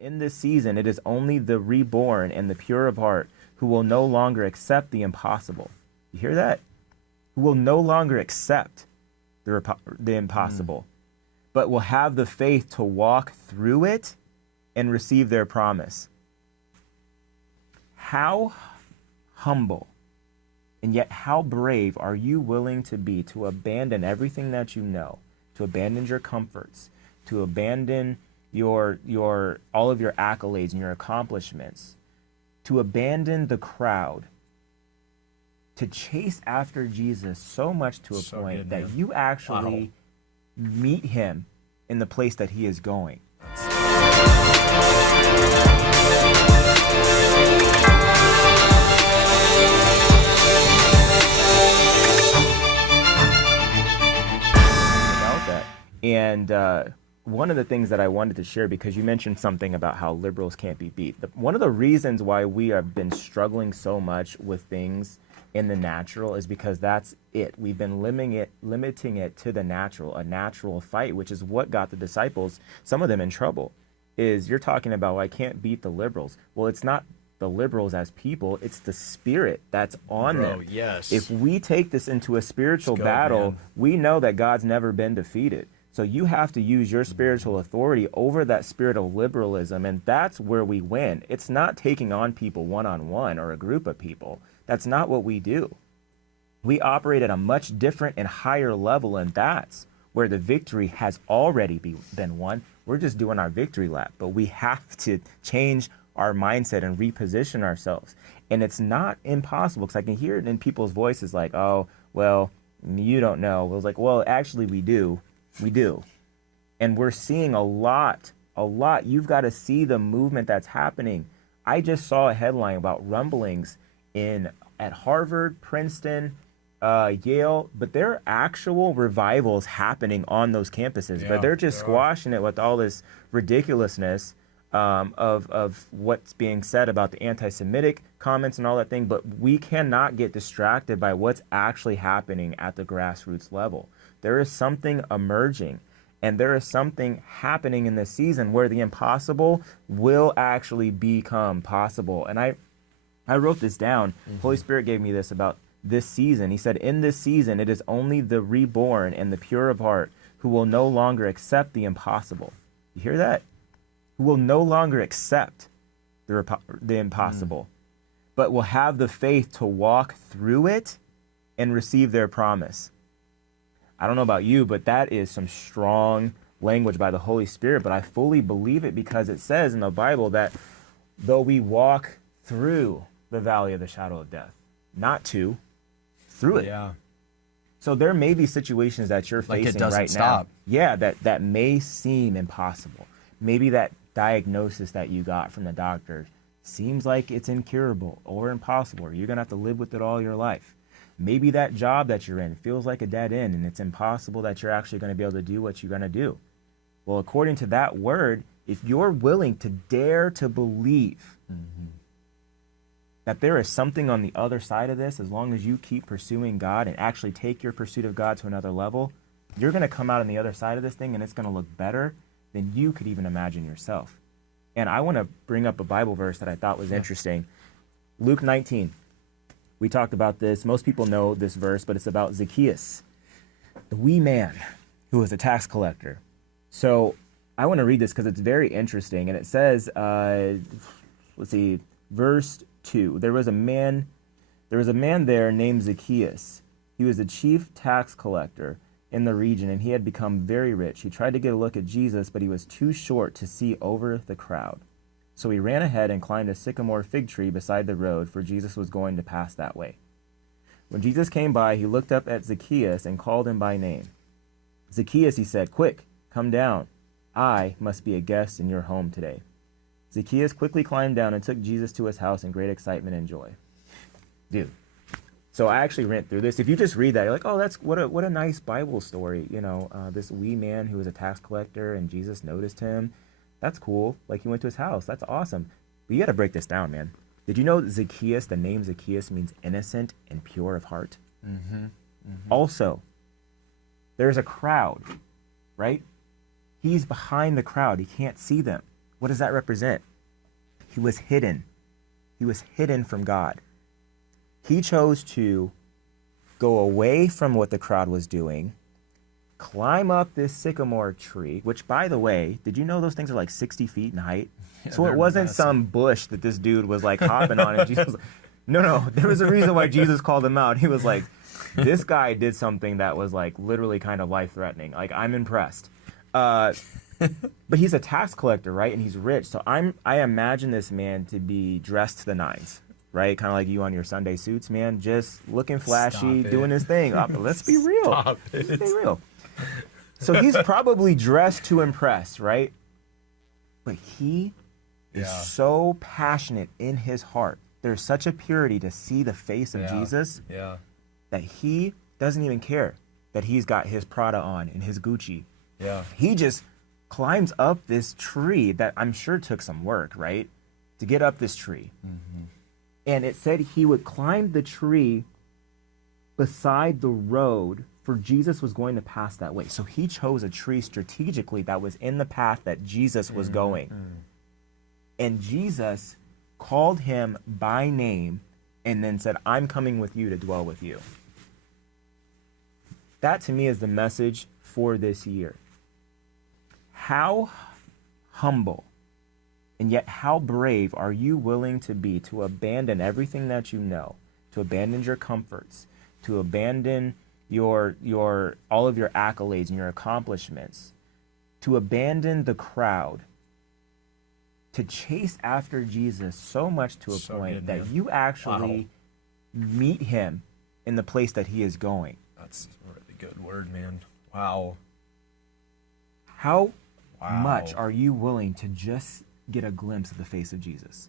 In this season, it is only the reborn and the pure of heart who will no longer accept the impossible. You hear that? Who will no longer accept the impossible, but will have the faith to walk through it and receive their promise. How humble and yet how brave are you willing to be to abandon everything that you know, to abandon your comforts, to abandon your all of your accolades and your accomplishments, to abandon the crowd, to chase after Jesus so much to a point that you actually meet him in the place that he is going. About that. And one of the things that I wanted to share, because you mentioned something about how liberals can't be beat. One of the reasons why we have been struggling so much with things in the natural is because that's it. We've been limiting it to the natural, a natural fight, which is what got the disciples, some of them, in trouble. Is you're talking about, well, I can't beat the liberals. Well, it's not the liberals as people, it's the spirit that's on them. Yes. If we take this into a spiritual battle, we know that God's never been defeated. So you have to use your spiritual authority over that spirit of liberalism, and that's where we win. It's not taking on people one-on-one or a group of people. That's not what we do. We operate at a much different and higher level, and that's where the victory has already been won. We're just doing our victory lap, but we have to change our mindset and reposition ourselves. And it's not impossible, because I can hear it in people's voices like, oh, well, you don't know. It was like, well, actually we do. We do. And we're seeing a lot. You've got to see the movement that's happening. I just saw a headline about rumblings at Harvard, Princeton, Yale, but there are actual revivals happening on those campuses, but they're just squashing it with all this ridiculousness of what's being said about the anti-Semitic comments and all that thing. But we cannot get distracted by what's actually happening at the grassroots level. There is something emerging, and there is something happening in this season where the impossible will actually become possible. And I wrote this down. Holy Spirit gave me this about this season. He said, in this season, it is only the reborn and the pure of heart who will no longer accept the impossible. You hear that? Who will no longer accept the impossible, but will have the faith to walk through it and receive their promise. I don't know about you, but that is some strong language by the Holy Spirit, but I fully believe it because it says in the Bible that though we walk through the valley of the shadow of death, not through it. Yeah. So there may be situations that you're facing right now. Yeah, that may seem impossible. Maybe that diagnosis that you got from the doctor seems like it's incurable or impossible, or you're going to have to live with it all your life. Maybe that job that you're in feels like a dead end and it's impossible that you're actually going to be able to do what you're going to do. Well, according to that word, if you're willing to dare to believe that there is something on the other side of this, as long as you keep pursuing God and actually take your pursuit of God to another level, you're going to come out on the other side of this thing and it's going to look better than you could even imagine yourself. And I want to bring up a Bible verse that I thought was interesting. Luke 19. We talked about this. Most people know this verse, but it's about Zacchaeus, the wee man who was a tax collector. So I want to read this because it's very interesting. And it says, verse 2. There was a man there named Zacchaeus. He was the chief tax collector in the region, and he had become very rich. He tried to get a look at Jesus, but he was too short to see over the crowd. So he ran ahead and climbed a sycamore fig tree beside the road, for Jesus was going to pass that way. When Jesus came by, he looked up at Zacchaeus and called him by name. Zacchaeus, he said, quick, come down. I must be a guest in your home today. Zacchaeus quickly climbed down and took Jesus to his house in great excitement and joy. Dude. So I actually went through this. If you just read that, you're like, oh, that's what a nice Bible story. You know, this wee man who was a tax collector and Jesus noticed him. That's cool. Like, he went to his house. That's awesome. But you got to break this down, man. Did you know that Zacchaeus, the name Zacchaeus, means innocent and pure of heart? Also, there's a crowd, right? He's behind the crowd. He can't see them. What does that represent? He was hidden. He was hidden from God. He chose to go away from what the crowd was doing, climb up this sycamore tree, which, by the way, did you know those things are like 60 feet in height? Yeah, so it wasn't massive. Some bush that this dude was like hopping on, and Jesus was like, no, there was a reason why Jesus called him out. He was like, this guy did something that was like literally kind of life-threatening. Like, I'm impressed. But he's a tax collector, right? And he's rich. So I imagine this man to be dressed to the nines, right? Kind of like you on your Sunday suits, man. Just looking flashy, doing his thing. Let's be real. Let's be real. So he's probably dressed to impress, right? But he is so passionate in his heart. There's such a purity to see the face of Jesus that he doesn't even care that he's got his Prada on and his Gucci. Yeah. He just climbs up this tree that I'm sure took some work, right? To get up this tree. Mm-hmm. And it said he would climb the tree beside the road, for Jesus was going to pass that way. So he chose a tree strategically that was in the path that Jesus was going. And Jesus called him by name and then said, I'm coming with you to dwell with you. That to me is the message for this year. How humble and yet how brave are you willing to be to abandon everything that you know, to abandon your comforts, to abandon your all of your accolades and your accomplishments, to abandon the crowd, to chase after Jesus so much to a point that you actually meet him in the place that he is going. That's a really good word, man. Wow. How much are you willing to just get a glimpse of the face of Jesus?